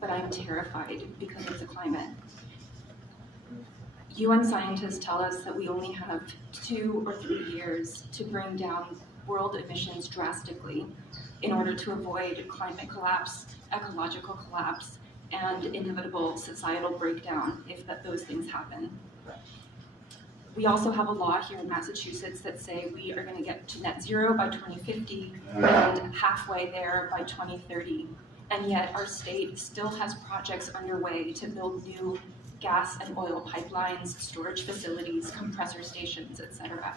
but I'm terrified because of the climate. UN scientists tell us that we only have 2 or 3 years to bring down world emissions drastically in order to avoid climate collapse, ecological collapse, and inevitable societal breakdown if those things happen. We also have a law here in Massachusetts that say we are going to get to net zero by 2050 and halfway there by 2030. And yet our state still has projects underway to build new gas and oil pipelines, storage facilities, compressor stations, etc.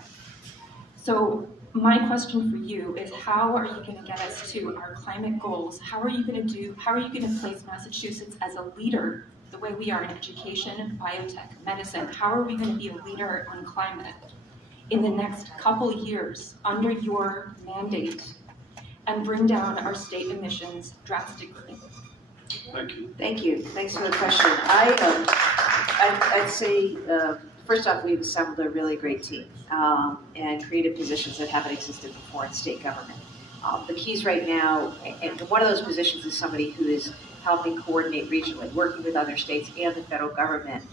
So my question for you is, how are you going to get us to our climate goals? How are you going to place Massachusetts as a leader the way we are in education, biotech, medicine? How are we going to be a leader on climate in the next couple years under your mandate and bring down our state emissions drastically? Thank you. Thank you. Thanks for the question. I'd say, first off, we've assembled a really great team and created positions that haven't existed before in state government. The keys right now, and one of those positions is somebody who is helping coordinate regionally, working with other states and the federal government,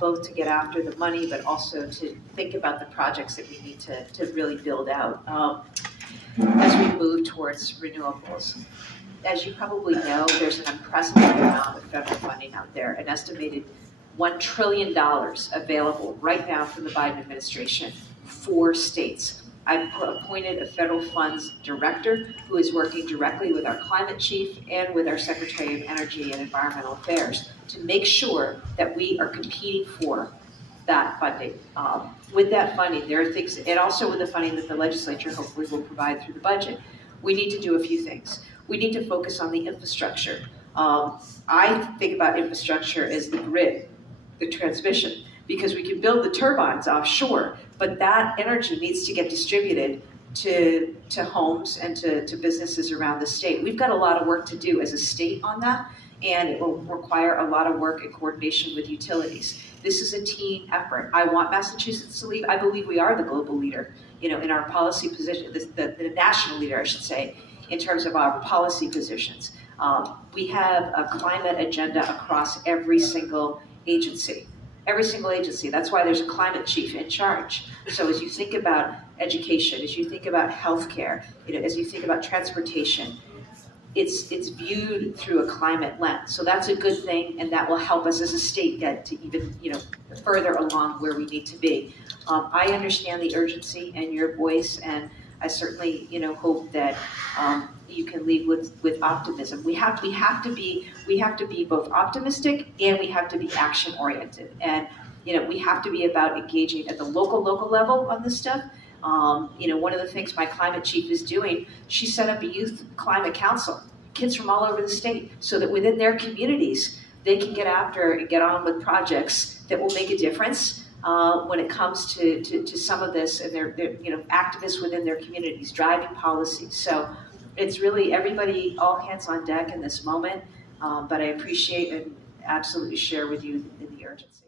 both to get after the money, but also to think about the projects that we need to really build out as we move towards renewables. As you probably know, there's an unprecedented amount of federal funding out there, an estimated $1 trillion available right now from the Biden administration for states. I've appointed a federal funds director who is working directly with our climate chief and with our Secretary of Energy and Environmental Affairs to make sure that we are competing for that funding. With that funding, there are things, and also with the funding that the legislature hopefully will provide through the budget, we need to do a few things. We need to focus on the infrastructure. I think about infrastructure as the grid, the transmission, because we can build the turbines offshore, but that energy needs to get distributed to homes and to businesses around the state. We've got a lot of work to do as a state on that, and it will require a lot of work and coordination with utilities. This is a team effort. I want Massachusetts to lead. I believe we are the global leader, in our policy position, the national leader, I should say, in terms of our policy positions. We have a climate agenda across every single agency. Every single agency. That's why there's a climate chief in charge. So as you think about education, as you think about healthcare, as you think about transportation, it's viewed through a climate lens. So that's a good thing, and that will help us as a state get to even further along where we need to be. I understand the urgency and your voice, and I certainly hope that you can lead with optimism. We have to be both optimistic and we have to be action oriented, and we have to be about engaging at the local level on this stuff. One of the things my climate chief is doing, she set up a youth climate council, kids from all over the state, so that within their communities they can get after and get on with projects that will make a difference when it comes to some of this, and they're activists within their communities driving policies. So it's really everybody, all hands on deck in this moment, but I appreciate and absolutely share with you the urgency.